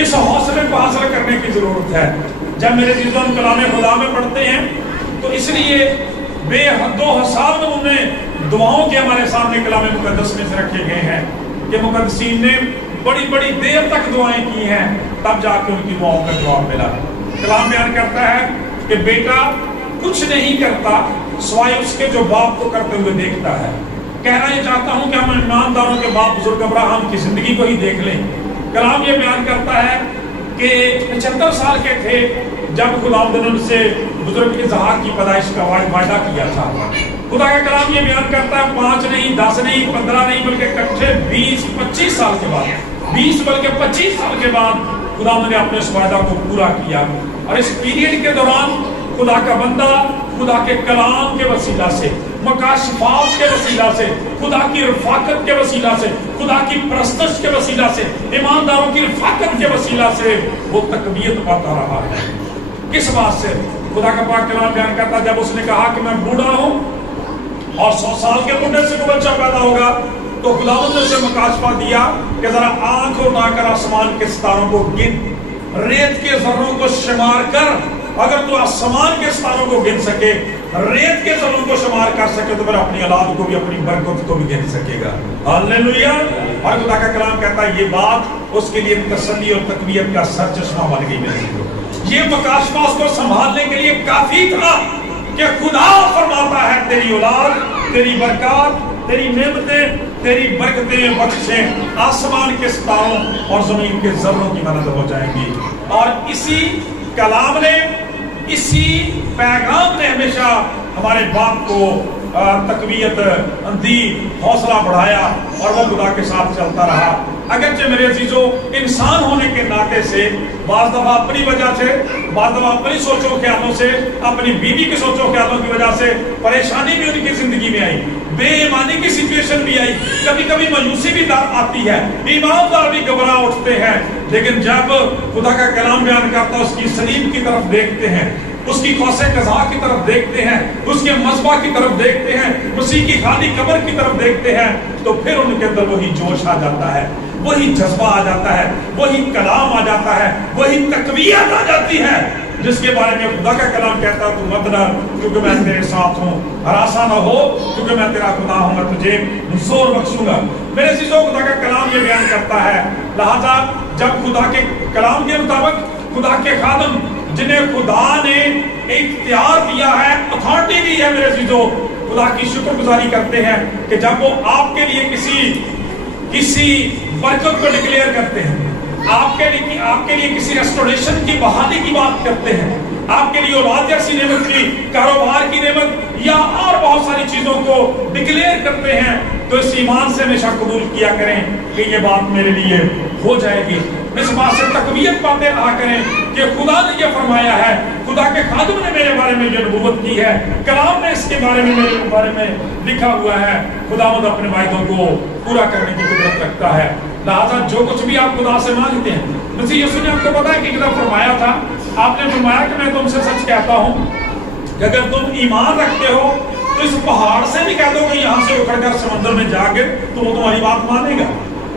اس حوصلے کو حاصل کرنے کی ضرورت ہے. جب میرے عزیزوں ہم کلام خدا میں پڑھتے ہیں تو اس لیے بے حد و حساب انہیں دعاؤں کے ہمارے سامنے کلام مقدس میں سے رکھے گئے ہیں کہ مقدسین نے بڑی بڑی دیر تک دعائیں کی ہیں, تب جا کے ان کی دعاؤں کا جواب ملا. کلام بیان کرتا ہے کہ بیٹا کچھ نہیں کرتا سوائے اس کے جو باپ کو کرتے ہوئے دیکھتا ہے. کہنا یہ چاہتا ہوں کہ ہم ایمانداروں کے باپ بزرگ ابراہیم کی زندگی کو ہی دیکھ لیں. کلام یہ بیان کرتا ہے کہ 75 سال کے تھے جب خداوند نے ان سے بزرگ اسحاق کی پیدائش کا وعدہ کیا تھا. خدا کا کلام یہ بیان کرتا ہے 5 نہیں 10 نہیں 15 نہیں بلکہ کٹھے 20-25 سال کے بعد 20 بلکہ 25 سال کے بعد خداوند نے اپنے اس وعدہ کو پورا کیا. اور اس پیریڈ کے دوران خدا کا بندہ خدا کے کلام کے وسیلہ سے, مکاشفات کے وسیلہ سے, خدا کی رفاقت کے وسیلہ سے, خدا کی پرستش کے وسیلہ سے, ایمانداروں کی رفاقت کے وسیلہ سے وہ تقویت پاتا رہا ہے. کس بات سے؟ خدا کا پاک کلام بیان کرتا جب اس نے کہا کہ میں بوڑھا ہوں اور 100 سال کے بوڑھے سے کوئی بچہ پیدا ہوگا تو خداوند نے اسے مکاشفہ دیا کہ ذرا آنکھ اٹھا کر آسمان کے ستاروں کو گن, ریت کے ذروں کو شمار کر. اگر تو آسمان کے ستاروں کو گن سکے, ریت کے ذروں کو شمار کر سکے تو پھر اپنی اولاد کو بھی اپنی برکت کو بھی گن سکے گا. ہاللیلویا. اور خدا کا کلام کہتا ہے یہ بات اس کے لیے تسلی اور تقویت کا سرچشمہ بن گئی. میرے یہ مکاشفہ اس کو سنبھالنے کے لیے کافی تھا کہ خدا فرماتا ہے تیری اولاد, تیری برکات, تیری نعمتیں, تیری برکتیں بخشیں آسمان کے ستاروں اور زمین کے ذروں کی مدد ہو جائیں گی. اور اسی کلام نے, اسی پیغام نے ہمیشہ ہمارے باپ کو تقویت دی, حوصلہ بڑھایا اور وہ خدا کے ساتھ چلتا رہا. اگرچہ میرے عزیزوں انسان ہونے کے ناطے سے بعض دفعہ اپنی وجہ سے, بعض دفعہ اپنی سوچوں خیالوں سے, اپنی بیوی کی سوچوں خیالوں کی وجہ سے پریشانی بھی ان کی زندگی میں آئی, بے ایمانی کی سچویشن بھی آئی, کبھی کبھی مایوسی بھی آتی ہے, ایماندار بھی گھبرا اٹھتے ہیں. لیکن جب خدا کا کلام بیان کرتا ہے اس کی صلیب کی طرف دیکھتے ہیں, اس کی قوس قزح کی طرف دیکھتے ہیں, اس کے مذبح کی طرف دیکھتے ہیں, مسیح کی خالی قبر کی طرف دیکھتے ہیں, تو پھر ان کے اندر وہی جوش آ جاتا ہے, وہی جذبہ آ جاتا ہے, وہی کلام آ جاتا ہے, وہی تقویت آ جاتی ہے جس کے بارے میں خدا کا کلام کہتا ہے تو مت ڈر کیونکہ میں تیرے ساتھ ہوں, ہراساں نہ ہو کیونکہ میں تیرا خدا ہوں, میں تجھے زور بخشوں گا. میرے عزیزوں خدا کا کلام یہ بیان کرتا ہے. لہذا جب خدا کے کلام کے مطابق خدا کے خادم جنہیں خدا نے اختیار دیا ہے, اتھارٹی دی ہے, میرے عزیزوں خدا کی شکر گزاری کرتے ہیں کہ جب وہ آپ کے لیے کسی برکت کو ڈکلیئر کرتے ہیں, آپ کے لیے کسی ریسٹوریشن کی بحالی کی بات کرتے ہیں, آپ کے لیے اولاد جیسی نعمت کی, کاروبار کی نعمت یا اور بہت ساری چیزوں کو ڈکلیئر کرتے ہیں, تو اس ایمان سے ہمیشہ قبول کیا کریں کہ یہ بات میرے لیے ہو جائے گی. اس بات سے تقویت پاتے رہا کریں کہ خدا نے یہ فرمایا ہے, خدا کے خادم نے میرے بارے میں یہ نبوت کی ہے, کلام نے اس کے بارے میں میرے بارے میں لکھا ہوا ہے. خداوند اپنے وعدوں کو پورا کرنے کی قدرت رکھتا ہے. لہذا جو کچھ بھی آپ خدا سے مانگتے ہیں, مسیح یسوع نے آپ کو پتا ہے کہ کتنا فرمایا تھا, آپ نے فرمایا کہ میں تم سے سچ کہتا ہوں کہ اگر تم ایمان رکھتے ہو تو اس پہاڑ سے بھی کہہ دو کہ یہاں سے اکھڑ کر سمندر میں جا کے تو وہ تمہاری بات مانے گا.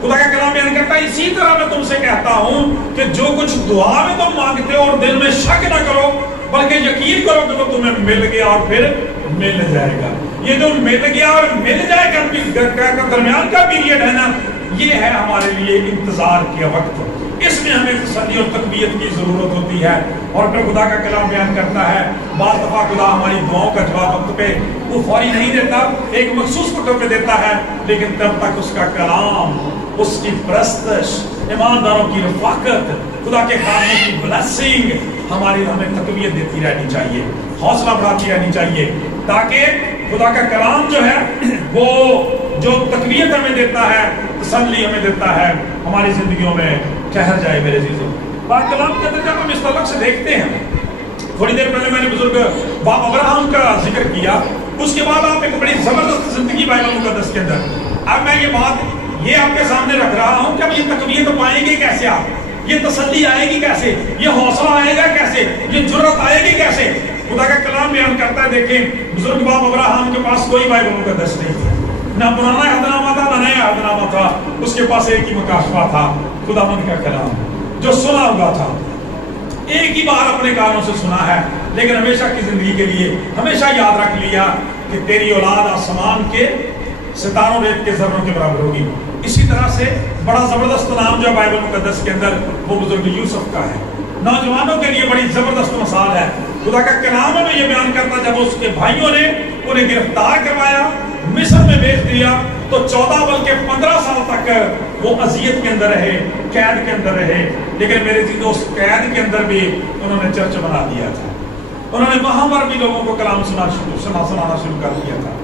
خدا کا کلام بیان کرتا ہے اسی طرح میں تم سے کہتا ہوں کہ جو کچھ دعا میں تم مانگتے ہو اور دل میں شک نہ کرو بلکہ یقین کرو کہ وہ تمہیں مل گیا اور پھر مل جائے گا. یہ جو مل گیا اور مل جائے گا درمیان کا پیریڈ ہے نا, یہ ہے ہمارے لیے انتظار کیا وقت. اس میں ہمیں تسلی اور تقویت کی ضرورت ہوتی ہے. اور پھر خدا کا کلام بیان کرتا ہے بعض دفعہ خدا ہماری دعاؤں کا جواب وقت پہ وہ فوری نہیں دیتا, ایک مخصوص وقت پہ دیتا ہے, لیکن تب تک اس کا کلام, اس کی پرستش, ایمانداروں کی رفاقت, خدا کے خادموں کی بلیسنگ ہمیں تقویت دیتی رہنی چاہیے, حوصلہ بڑھاتی رہنی چاہیے, تاکہ خدا کا کلام جو ہے وہ جو تقویت ہمیں دیتا ہے, تسلی ہمیں دیتا ہے, ہماری زندگیوں میں ٹھہر جائے. میرے عزیزوں بات کلام کے اندر جب ہم اس تعلق سے دیکھتے ہیں, تھوڑی دیر پہلے میں نے بزرگ باپ ابراہیم کا ذکر کیا, اس کے بعد آپ ایک بڑی زبردست زندگی بائبل مقدس کے اندر, اب میں یہ بات یہ آپ کے سامنے رکھ رہا ہوں کہ اب یہ تقویت پائیں گے کیسے, آپ یہ تسلی آئے گی کیسے, یہ حوصلہ آئے گا کیسے, یہ جرت آئے گی کیسے. خدا کا کلام بیان کرتا ہے, دیکھیں بزرگ باپ ابراہیم کے پاس کوئی بائبل مقدس نہیں تھا, نہ پرانا عہد نامہ تھا نہ نیا عہد نامہ تھا, اس کے پاس ایک ہی مکاشفہ تھا, خداوند کا کلام. جو سنا ہوا تھا، ایک ہی بار اپنے کانوں سے سنا ہے، لیکن ہمیشہ کی زندگی کے لیے ہمیشہ یاد رکھ لیا کہ تیری اولاد آسمان کے ستاروں ریت کے ذروں کے برابر ہوگی۔ اسی طرح سے بڑا زبردست نام جو بائبل مقدس کے اندر وہ بزرگ یوسف کا ہے، نوجوانوں کے لیے بڑی زبردست مثال ہے۔ خدا کا کلام میں یہ بیان کرتا جب اس کے بھائیوں نے انہیں گرفتار کروایا، مصر میں بھیج دیا، تو 14 بلکہ 15 سال تک وہ اذیت کے اندر رہے، قید کے اندر رہے، لیکن میرے جی اس قید کے اندر بھی انہوں نے چرچ بنا دیا تھا، انہوں نے وہاں پر بھی لوگوں کو کلام سنانا شروع کر دیا تھا۔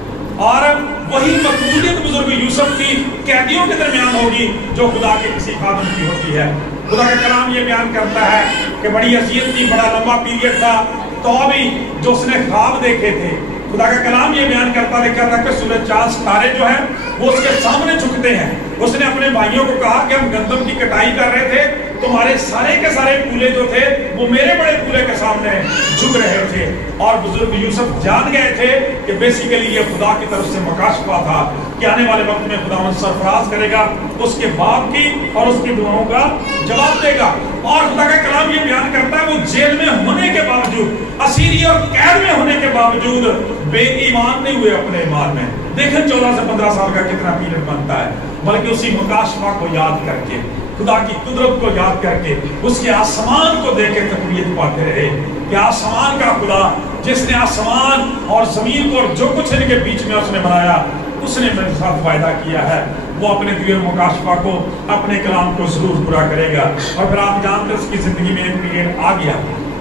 اور وہی مقبولیت بزرگ یوسف کی قیدیوں کے درمیان ہوگی جو خدا کے کسی خادم کی ہوتی ہے۔ خدا کا کلام یہ بیان کرتا ہے کہ بڑی اذیت تھی، بڑا لمبا پیریڈ تھا، تو ابھی جو اس نے خواب دیکھے تھے، خدا کا کلام یہ بیان کرتا دیکھا تھا کہ سورج چاند ستارے جو ہیں وہ اس کے سامنے جھکتے ہیں۔ اس نے اپنے بھائیوں کو کہا کہ ہم گندم کی کٹائی کر رہے تھے، تمہارے سارے کے سارے پولے جو تھے وہ میرے بڑے پولے کے سامنے جھک رہے تھے۔ اور بزرگ یوسف جان گئے تھے کہ بیسیکلی یہ خدا کی طرف سے مکاشفہ تھا کہ آنے والے وقت میں خداوند سرفراز کرے گا، اس کے باپ کی اور اس کی دعاؤں کا جواب دے گا۔ اور خدا کا کلام یہ بیان کرتا ہے وہ جیل میں ہونے کے باوجود، اسیری اور قید میں ہونے کے باوجود بے ایمان نہیں ہوئے اپنے ایمان میں۔ دیکھیں 14 سے 15 سال کا کتنا پیریڈ بنتا ہے، بلکہ اسی مکاشفہ کو یاد کر کے، خدا کی قدرت کو یاد کر کے، اس کے آسمان کو دیکھ کے تقویت پاتے رہے کہ آسمان کا خدا جس نے آسمان اور زمین کو اور جو کچھ ان کے بیچ میں اس نے بنایا، اس نے میرے ساتھ وعدہ کیا ہے وہ اپنے دیے مکاشفہ کو، اپنے کلام کو ضرور پورا کرے گا۔ اور پھر آپ جانتے ہیں اس کی زندگی میں ایک پیریڈ آ گیا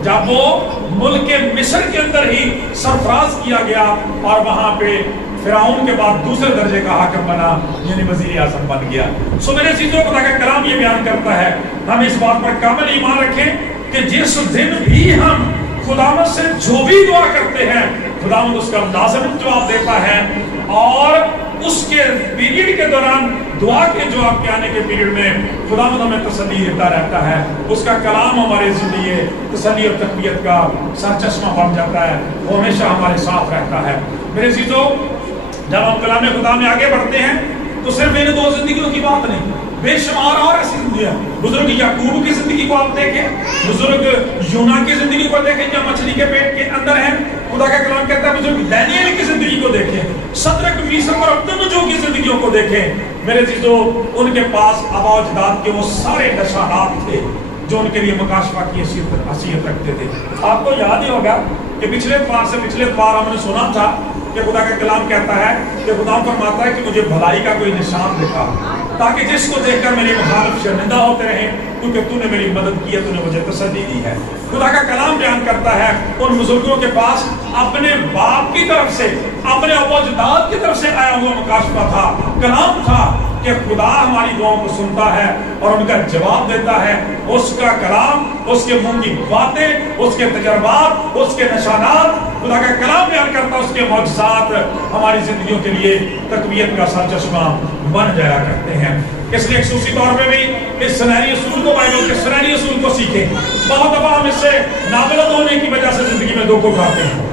جب وہ ملک مصر کے اندر ہی سرفراز کیا گیا اور وہاں پہ فرعون کے بعد دوسرے درجے کا حاکم بنا، یعنی وزیر اعظم بن گیا۔ سو میرے عزیزوں، خدا کا کلام یہ بیان کرتا ہے ہم اس بات پر کامل ایمان رکھیں کہ جس دن بھی ہم خداوند سے جو بھی دعا کرتے ہیں، خداوند اس کا لازم جواب دیتا ہے، اور اس کے پیریڈ کے دوران دعا کے جواب کے آنے کے پیریڈ میں خداوند ہمیں تسلی دیتا رہتا ہے۔ اس کا کلام ہمارے ذریعے تسلی اور تقویت کا سرچشمہ بن جاتا ہے، وہ ہمیشہ ہمارے ساتھ رہتا ہے۔ میرے عزیزوں، جب ہم کلام خدا میں آگے بڑھتے ہیں تو صرف ان دو زندگیوں کی بات نہیں، بے شمار اور ایسی زندگیاں، بزرگ یعقوب کی زندگی کو آپ دیکھیں، بزرگ یونا کی زندگی کو دیکھیں جو مچھلی کے پیٹ کے اندر ہیں، خدا کا کلام کہتا ہے بزرگ دانیال کی زندگی کو دیکھیں، صدرک میثاق اور عبدالنجو کی زندگیوں کو دیکھیں۔ میرے عزیزوں، ان کے پاس آباء و اجداد کے وہ سارے نشانات تھے جو ان کے لیے مکاشفہ کی حیثیت رکھتے تھے۔ آپ کو یاد ہی ہوگا کہ پچھلے اتوار ہم نے سنا تھا کہ خدا کا کلام کہتا ہے کہ خدا فرماتا ہے کہ مجھے بھلائی کا کوئی نشان دکھا تاکہ جس کو دیکھ کر میرے مخالف شرمندہ ہوتے رہیں، کیونکہ تو نے میری مدد کی ہے، تو نے مجھے تسلی دی ہے۔ خدا کا کلام بیان کرتا ہے ان بزرگوں کے پاس اپنے باپ کی طرف سے، اپنے آباء و اجداد کی طرف سے آیا ہوا مکاشفہ تھا، کلام تھا کہ خدا ہماری دعاؤں کو سنتا ہے اور ان کا جواب دیتا ہے۔ اس کا کلام، اس کے منہ کی باتیں، اس کے تجربات، اس کے نشانات، خدا کا کلام بیان کرتا ہے اس کے معجزات ہماری زندگیوں کے لیے تقویت کا سرچشمہ بن جایا کرتے ہیں۔ اس لیے خصوصی طور پہ بھی اس سنہری اصول کو، بائبل کے سنہری اصول کو سیکھیں۔ بہت دفعہ ہم اس سے نابلد ہونے کی وجہ سے زندگی میں دھوکہ کھاتے ہیں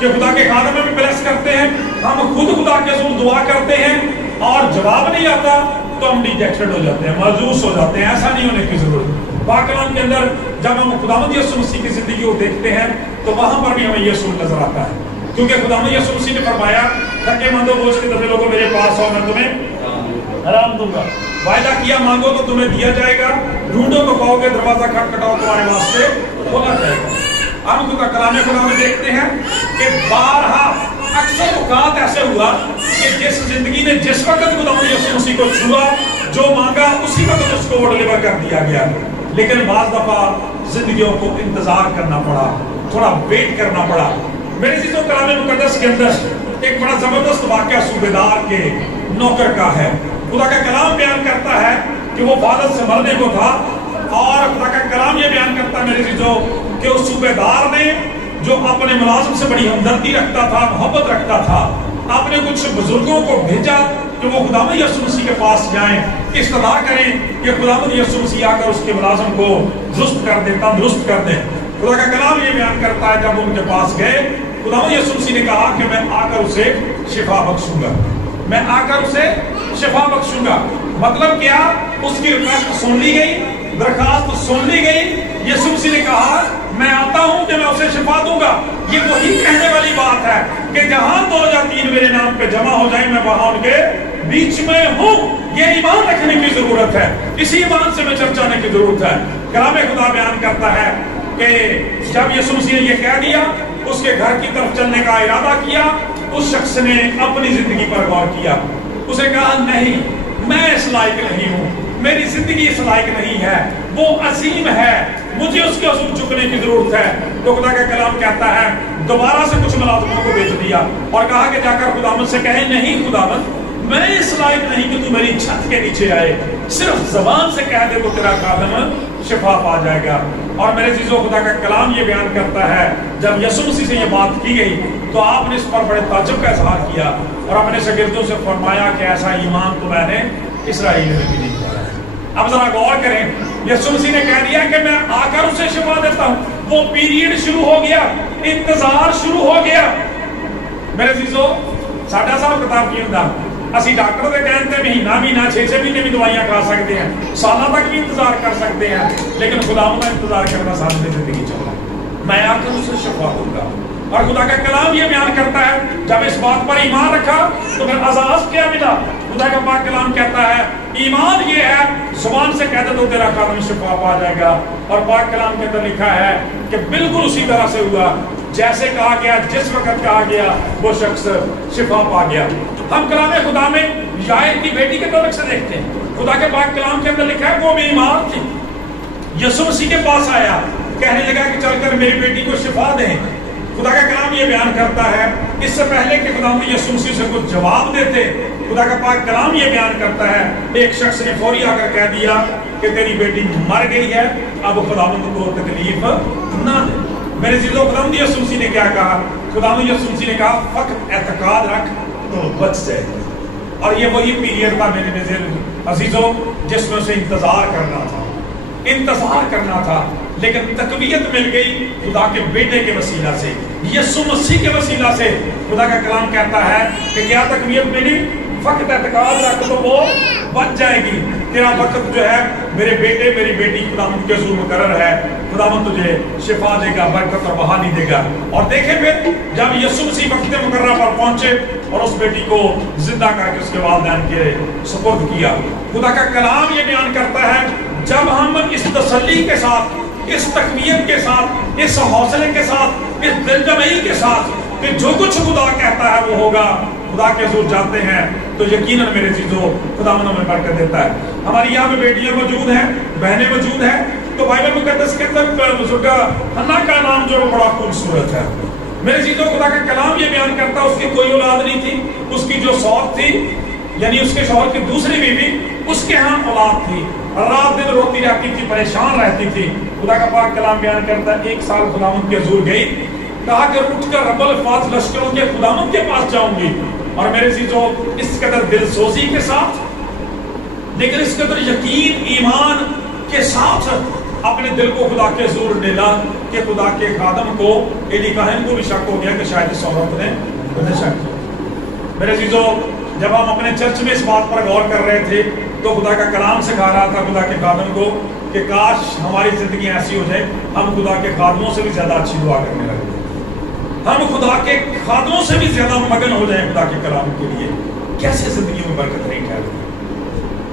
کہ خدا کے خادم میں بھی بلیس کرتے ہیں، ہم خود خدا کے حضور دعا کرتے ہیں اور جواب نہیں آتا تو ہم ڈیجیکٹڈ ہو جاتے ہیں، مایوس ہو جاتے ہیں۔ ایسا نہیں ہونے کی ضرورت۔ پاک کلام کے اندر جب ہم خداوند یسوع مسیح کی زندگی کو دیکھتے ہیں تو وہاں پر بھی ہمیں یہ اصول نظر آتا ہے، کیونکہ خداوند یسوع مسیح نے فرمایا تھکے مندو بوجھ کے دبے لوگوں میرے پاس آؤ، میں تمہیں آرام دوں گا۔ وعدہ کیا مانگو تو تمہیں دیا جائے گا، ڈھونڈو تو پاؤ گے، دروازہ کھٹکھٹاؤ تمہارے واسطے کھولا جائے گا۔ ہم خدا کلام خدا میں دیکھتے ہیں کہ بارہا اکثر اوقات ایسے ہوا کہ جس زندگی نے جس وقت خداوند یسوع مسیح کو چھوا، جو مانگا اسی وقت اس کو ڈلیور کر دیا گیا، لیکن بعض دفعہ زندگیوں کو انتظار کرنا پڑا، تھوڑا ویٹ کرنا پڑا۔ میرے عزیزوں، کلام مقدس کے اندر ایک بڑا زبردست واقعہ صوبیدار کے نوکر کا ہے۔ خدا کا کلام بیان کرتا ہے کہ وہ فادر سے مرنے کو تھا، اور خدا کا کلام یہ بیان کرتا ہے میرے عزیزوں کہ اس صوبیدار نے جو اپنے ملازم سے بڑی ہمدردی رکھتا تھا، محبت رکھتا تھا، اپنے کچھ بزرگوں کو بھیجا کہ وہ خداوند یسوع مسیح کے پاس جائیں، استدعا کریں کہ خداوند یسوع مسیح آ کر اس کے ملازم کو درست کر دے، تندرست کر دے۔ خدا کا کلام یہ بیان کرتا ہے جب ان کے پاس گئے، خداوند یسوع مسیح نے کہا کہ میں آ کر اسے شفا بخشوں گا، میں آ کر اسے شفا بخشوں گا۔ مطلب کیا؟ اس کی ریکویسٹ سن لی گئی، درخواست سن لی گئی. یسوع مسیح نے کہا میں آتا ہوں کہ میں اسے شفا دوں گا. یہ وہی کہنے والی بات ہے کہ جہاں 2 یا 3 میرے نام پہ جمع ہو جائیں میں وہاں ان کے بیچ میں ہوں. یہ ایمان رکھنے کی ضرورت ہے. اسی ایمان سے میں چرچانے کی ضرورت ہے. کلام خدا بیان کرتا ہے کہ جب یسوع مسیح نے یہ کہہ دیا, اس کے گھر کی طرف چلنے کا ارادہ کیا, اس شخص نے اپنی زندگی پر غور کیا. اسے کہا نہیں, میں اس لائق نہیں ہوں, میری زندگی اس لائق نہیں ہے, وہ عظیم ہے, مجھے اس کے حضور جھکنے کی ضرورت ہے. تو خدا کا کلام کہتا ہے دوبارہ سے کچھ ملازموں کو بھیج دیا اور کہا کہ جا کر خداوند سے کہے نہیں خداوند میں اس لائق نہیں کہ تو میری چھت کے نیچے آئے, صرف زبان سے کہہ دے تو تیرا خادم شفا پا جائے گا. اور میرے عزیزو خدا کا کلام یہ بیان کرتا ہے جب یسوع مسیح سے یہ بات کی گئی تو آپ نے اس پر بڑے تعجب کا اظہار کیا اور اپنے شاگردوں سے فرمایا کہ ایسا ایمان تو میں نے اسرائیل میں بھی نہیں پایا. اب ذرا غور کریں, یسوع مسیح نے کہہ دیا کہ میں آ کر اسے شفا دیتا ہوں. وہ پیریڈ شروع ہو گیا, انتظار شروع ہو گیا. میرے عزیزو ساڈا صاحب کتاب کی ہوندا اسی ڈاکٹر دے کہتے مہینہ 6 مہینے بھی دوائیاں کھا سکتے ہیں, سالہ تک بھی انتظار کر سکتے ہیں, لیکن خدا کا انتظار کرنا ساری زندگی چل رہا ہے. میں آ کر اسے شفا دوں گا. اور خدا کا کلام یہ بیان کرتا ہے جب اس بات پر ایمان رکھا تو پھر اعزاز کیا ملا. خدا کا پاک کلام کہتا ہے ایمان یہ ہے زبان سے کہتے تو تیرا خادم شفا پا جائے گا. اور پاک کلام کے اندر لکھا ہے کہ بالکل اسی طرح سے ہوا جیسے کہا گیا, جس وقت کہا گیا وہ شخص شفا پا گیا. ہم کلام خدا میں یائر کی بیٹی کے تعلق سے دیکھتے ہیں. خدا کے پاک کلام کے اندر لکھا ہے وہ بیمار تھی, یسوع مسیح کے پاس آیا, کہنے لگا کہ چل کر میری بیٹی کو شفا دیں. خدا کا کلام یہ بیان کرتا ہے اس سے پہلے کہ خدا یسوع مسیح سے کچھ جواب دیتے, خدا کا پاک کلام یہ بیان کرتا ہے ایک شخص نے فوری آ کر کہہ دیا کہ تیری بیٹی مر گئی ہے, اب خداوند کو تکلیف نہ دے. میرے عزیزو خداوند یسوع مسیح نے کیا کہا؟ خداوند یسوع مسیح نے کہا فقط اعتقاد رکھ تو بچ جائے. اور یہ وہی پیریڈ تھا میرے نظر عزیزو جس میں اسے انتظار کرنا تھا, لیکن تقویت مل گئی خدا کے بیٹے کے وسیلہ سے, یسوع مسیح کے وسیلہ سے. خدا کا کلام کہتا ہے کہ کیا تقویت ملی؟ فقط اعتقاد رکھ تو وہ بچ جائے گی. تیرا وقت جو ہے میرے بیٹے میری بیٹی خداوند کے حضور مقرر ہے, خداوند تجھے شفا دے گا, برکت اور بحالی دے گا. اور دیکھیں پھر جب یسوع مسیح وقت مقررہ پر پہنچے اور اس بیٹی کو زندہ کر کے اس کے والدین کے سپرد کیا. خدا کا کلام یہ بیان کرتا ہے جب ہم اس تسلی کے ساتھ, اس تقویت کے ساتھ, اس حوصلے کے ساتھ, اس دلجمعی کے ساتھ کہ جو کچھ خدا کہتا ہے وہ ہوگا, خدا کے حضور جاتے ہیں تو یقیناً میرے چیزوں خدا ہمیں برکت دیتا ہے. ہماری یہاں میں بیٹیاں موجود ہیں, بہنیں موجود ہیں, تو بائبل مقدس کے اندر بزرگہ حنا کا نام جو بڑا خوبصورت ہے. میرے چیزوں خدا کا کلام یہ بیان کرتا ہے اس کی کوئی اولاد نہیں تھی, اس کی جو سوت تھی یعنی اس کے شوہر کی دوسری بیوی اس کے ہاں اولاد تھی, رات دن روتی رہتی تھی, پریشان رہتی تھی. خدا کا پاک کلام بیان کرتا ہے 1 سال خداوند کے حضور گئی, کہا کہ اٹھ کر رب الفاظ لشکروں کے خداوند کے پاس جاؤں گی. اور میرے عزیزو اس قدر دل سوزی کے ساتھ لیکن اس قدر یقین ایمان کے ساتھ اپنے دل کو خدا کے حضور ڈالا کہ خدا کے خادم کو ایلی کاہن کو بھی شک ہو گیا کہ شاید اس عورت نے شک کیا. میرے عزیزو جب ہم اپنے چرچ میں اس بات پر غور کر رہے تھے تو خدا کا کلام سکھا رہا تھا خدا کے خادم کو کہ کاش ہماری زندگی ایسی ہو جائے ہم خدا کے خادموں سے بھی زیادہ اچھی دعا کرنے لگے, ہم خدا کے خادموں سے بھی زیادہ مگن ہو جائیں خدا کے کلام کے لیے. کیسے زندگی میں برکت نہیں ٹھہرتی.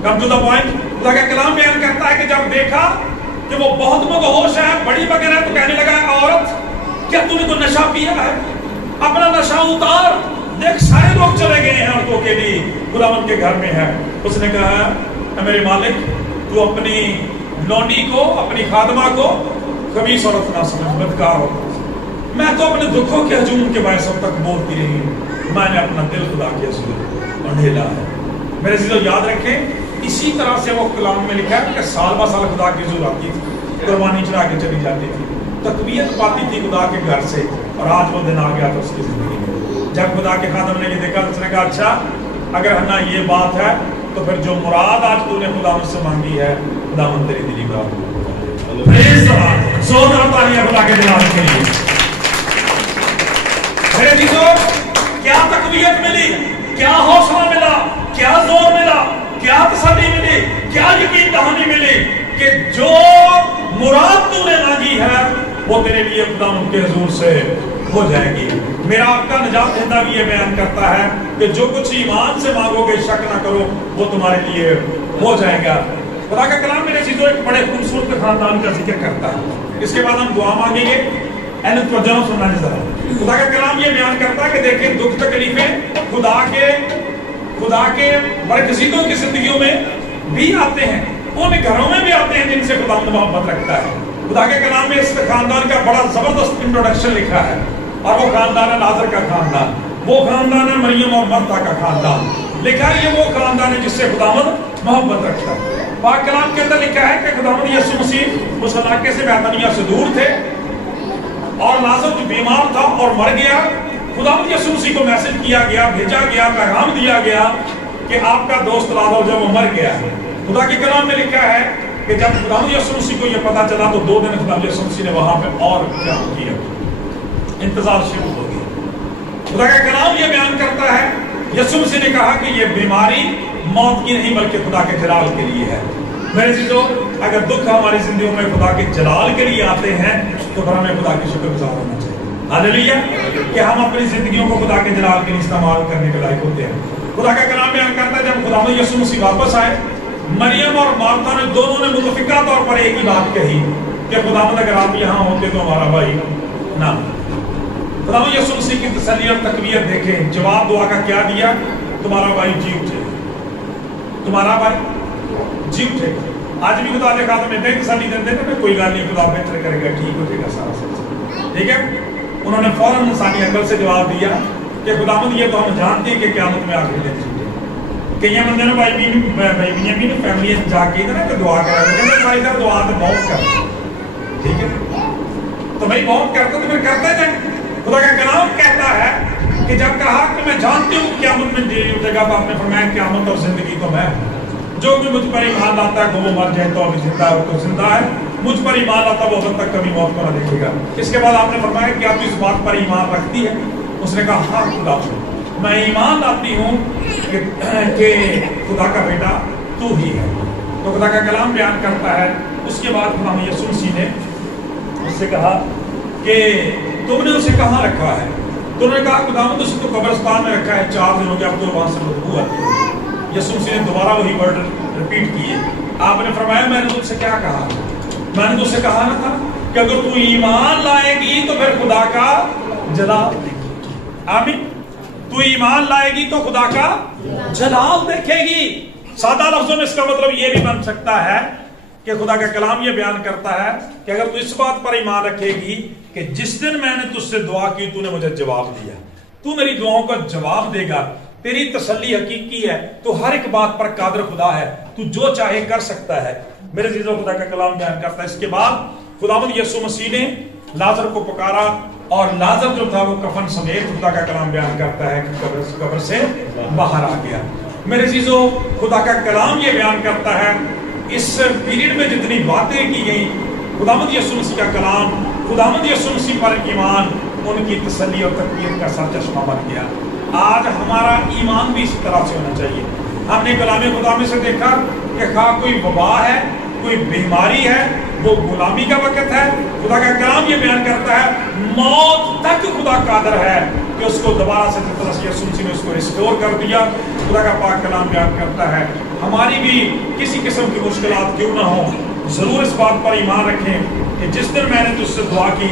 کم ٹو دا پوائنٹ, خدا کا کلام بیان کرتا ہے کہ جب دیکھا کہ وہ بہت مدہوش ہے, بڑی مگن ہے, تو کہنے لگا عورت کیا تو نے تو نشہ پیا ہے, اپنا نشہ اتار, دیکھ سارے لوگ چلے گئے ہیں اور تو اکیلی خداوند کے گھر میں ہے. اس نے کہا اے میرے مالک تو اپنی لونڈی کو اپنی خادمہ کو خبیث عورت نہ سمجھ, بدکار ہو. میں تو اپنے دکھوں کے ہجوم کے باعث اب تک بولتی رہی ہوں, میں نے اپنا دل خدا کے حضور انڈھیلا ہے. میرے عزیزو یاد رکھیں اسی طرح سے وہ کلام میں لکھا ہے کہ سال بہ سال خدا کی حضور آتی تھی, قربانی چڑھا کے چلی جاتی تھی, تقویت پاتی تھی خدا کے گھر سے. اور آج وہ دن آ گیا تو اس کی زندگی میں جب خدا کے خادم نے یہ دیکھا تو اس نے کہا اچھا اگر ہنا یہ بات ہے تو پھر جو مراد آج تو نے خدا مجھ سے مانگی ہے خدا من تیری دلی برابر. زوردار تالیاں خدا کے جلال کے لیے. میرے چیزوں کیا تقویت ملی, کیا حوصلہ ملا, کیا زور ملا, کیا تسلی ملی, کیا یقین دہانی ملی کہ جو ایمان ان کے حضور سے ہو جائے گی۔ میرا آپ کا نجات دہندہ بھی یہ بیان کرتا ہے کہ جو کچھ ایمان سے مانگو گے شک نہ کرو وہ تمہارے لیے ہو جائے گا۔ خدا کا کلام میرے چیزوں ایک بڑے خوبصورت خاندان کا ذکر کرتا ہے۔ اس کے بعد ہم دعا مانگیں گے۔ توجہ سننا ذرا، خدا کا کلام یہ بیان کرتا ہے کہ دیکھیں دکھ تکلیفیں خدا کے برگزیدوں کی زندگیوں میں بھی آتے ہیں، ان گھروں میں بھی آتے ہیں جن سے خدا محبت رکھتا ہے۔ خدا کے کلام میں اس خاندان کا بڑا زبردست انٹروڈکشن لکھا ہے، اور وہ خاندان ہے لازر کا خاندان، وہ خاندان ہے مریم اور مرتا کا خاندان۔ لکھا ہے یہ وہ خاندان ہے جس سے خداوند محبت رکھتا ہے۔ پاک کلام کے اندر لکھا ہے کہ خداوند یسوع مسیح اس علاقے سے بیتانیہ سے دور تھے، اور لازر جو بیمار تھا اور مر گیا۔ خداوند یسوع مسیح کو میسج کیا گیا، بھیجا گیا، پیغام دیا گیا کہ آپ کا دوست لازر جو وہ مر گیا ہے۔ خدا کے کلام میں لکھا ہے کہ جب خداوند یسوع مسیح کو یہ پتا چلا تو 2 دن خداوند یسوع مسیح نے وہاں پہ اور کیا کیا، انتظار شروع ہو گیا۔ خدا کا کلام یہ بیان کرتا ہے یسوع مسیح نے کہا کہ یہ بیماری موت کی نہیں بلکہ خدا کے جلال کے لیے ہے۔ میرے عزیزو، اگر دکھ ہماری زندگیوں میں خدا کے جلال کے لیے آتے ہیں تو پھر ہمیں خدا کی شکر گزار ہونا چاہیے۔ ہاللیلویا، کہ ہم اپنی زندگیوں کو خدا کے جلال کے لیے استعمال کرنے کے لائق ہوتے ہیں۔ خدا کا کلام بیان کرتا ہے جب خداوند یسوع مسیح واپس آئے، مریم اور مارتا نے دونوں نے متفقہ طور پر ایک ہی بات کہی کہ خداوند اگر آپ یہاں ہوتے تو ہمارا بھائی نہ۔ خداوند یسوع مسیح کی تسلی اور تقویت دیکھیں، جواب دعا کا کیا دیا؟ تمہارا بھائی جی اٹھے، تمہارا بھائی جی اٹھے۔ آج بھی خدا نے کہا تو میں تسلی دیتے ہیں کہ کوئی گل نہیں، خدا بہتر کرے گا، ٹھیک ہو جائے گا سارا سلسلہ، ٹھیک ہے۔ انہوں نے فوراً انسانی عقل سے جواب دیا کہ خداوند یہ تو ہم جانتے ہیں کہ قیامت میں آخری دن چھوٹے۔ کئی بندے نے بھائی بھی فیملی جا کے نا کہ دعا کرا کہ ہماری طرف دعا تو بہت کرتا، ٹھیک ہے، تو بھائی بہت کرتا تو پھر کرتے جائیں۔ خدا کا کلام کہتا ہے کہ جب کہا کہ میں جانتی ہوں قیامت میں جی اٹھے گا، تو آپ نے فرمایا قیامت اور زندگی تو میں ہوں، جو بھی مجھ پر ایمان لاتا ہے وہ مر جائے تو ابھی زندہ ہے، وہ تو زندہ ہے، مجھ پر ایمان لاتا وہ اب تک کبھی موت کو نہ دیکھے گا۔ اس کے بعد آپ نے فرمایا کہ آپ اس بات پر ایمان رکھتی ہے؟ اس نے کہا ہاں خدا میں ایمان لاتی ہوں کہ خدا کا بیٹا تو ہی ہے۔ تو خدا کا کلام بیان کرتا ہے، اس کے بعد خدا یسوع مسیح نے اس سے کہا کہ تم نے اسے کہاں رکھا ہے؟ تو انہوں نے کہا خداوند اسے تو قبرستان میں رکھا ہے، 4 دن ہو گیا، اب تو وہاں سے بدبو آتی ہے۔ یسوع مسیح نے دوبارہ وہی ورڈ ریپیٹ کیے۔ آپ نے فرمایا میں نے تم سے کیا کہا؟ میں نے تم سے کہا نہ تھا کہ اگر تو ایمان لائے گی تو پھر خدا کا جلال دیکھے گی۔ آمین۔ تو ایمان لائے گی تو خدا کا جلال دیکھے گی۔ سادہ لفظوں میں اس کا مطلب یہ بھی بن سکتا ہے کہ خدا کا کلام یہ بیان کرتا ہے کہ اگر تو اس بات پر ایمان رکھے گی کہ جس دن میں نے تجھ سے دعا کی تو نے مجھے جواب دیا، تو میری دعاؤں کا جواب دے گا، تیری تسلی حقیقی ہے، تو ہر ایک بات پر قادر خدا ہے، تو جو چاہے کر سکتا ہے۔ میرے عزیزو، خدا کا کلام بیان کرتا ہے اس کے بعد خداوند یسوع مسیح نے لازر کو پکارا، اور لازر جو تھا وہ کفن سمیت خدا کا کلام بیان کرتا ہے کہ قبر سے باہر آ گیا۔ میرے عزیزو، خدا کا کلام یہ بیان کرتا ہے اس پیریڈ میں جتنی باتیں کی گئی، خداوند یسوع مسیح کا کلام، خداوند یسوع مسیح پر ایمان ان کی تسلی اور تقویت کا سرچشمہ بن گیا۔ آج ہمارا ایمان بھی اسی طرح سے ہونا چاہیے۔ ہم نے کلام خدا میں سے دیکھا کہ خواہ کوئی وبا ہے، کوئی بیماری ہے، وہ غلامی کا وقت ہے، خدا کا کلام یہ بیان کرتا ہے موت تک خدا قادر ہے کہ اس کو دوبارہ سے جس طرح سے یسوع مسیح نے اس کو ریسٹور کر دیا۔ خدا کا پاک کلام بیان کرتا ہے ہماری بھی کسی قسم کی مشکلات کیوں نہ ہوں، ضرور اس بات پر ایمان رکھیں کہ جس دن میں نے تجھ سے دعا کی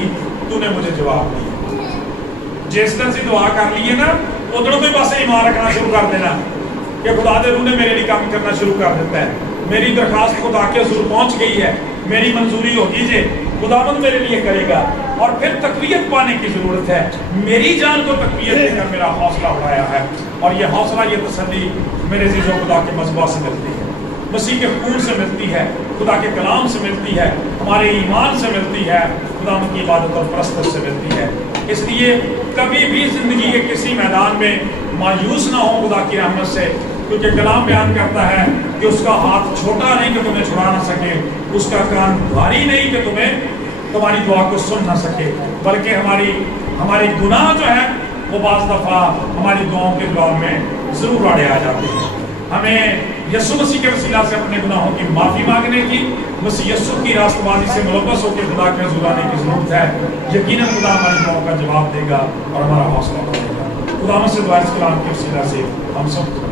تو نے مجھے جواب دیا۔ جس دن سے دعا کر لیے نا، ادھروں پہ بس ایمان رکھنا شروع کر دینا کہ خدا دے روح نے میرے لیے کام کرنا شروع کر دیتا ہے، میری درخواست خدا کے حضور پہنچ گئی ہے، میری منظوری ہو گئی، خداوند میرے لیے کرے گا۔ اور پھر تقویت پانے کی ضرورت ہے، میری جان کو تقویت دے کر میرا حوصلہ بڑھایا ہے، اور یہ حوصلہ، یہ تسلی میرے عزیزوں خدا کے مذبح سے ملتی ہے، مسیح کے خون سے ملتی ہے، خدا کے کلام سے ملتی ہے، ہمارے ایمان سے ملتی ہے، خداوند کی عبادت اور پرستش سے ملتی ہے۔ اس لیے کبھی بھی زندگی کے کسی میدان میں مایوس نہ ہو خدا کی رحمت سے، کیونکہ کلام بیان کرتا ہے کہ اس کا ہاتھ چھوٹا نہیں کہ تمہیں چھڑا نہ سکے، اس کا کان بھاری نہیں کہ تمہاری دعا کو سن نہ سکے، بلکہ ہماری گناہ جو ہے وہ بعض دفعہ ہماری دعاؤں کے جواب میں ضرور آڑے آ جاتے ہیں۔ ہمیں یسوع مسیح کے وسیلہ سے اپنے گناہوں کی معافی مانگنے کی، مسیح یسوع کی راست بازی سے ملوث ہو کے خدا کے حضور آنے کی ضرورت ہے۔ یقیناً خدا ہماری دعاؤں کا جواب دے گا اور ہمارا حوصلہ بڑھے گا۔ خدا ہم سے دعا اس کلام کے وسیلہ سے ہم سب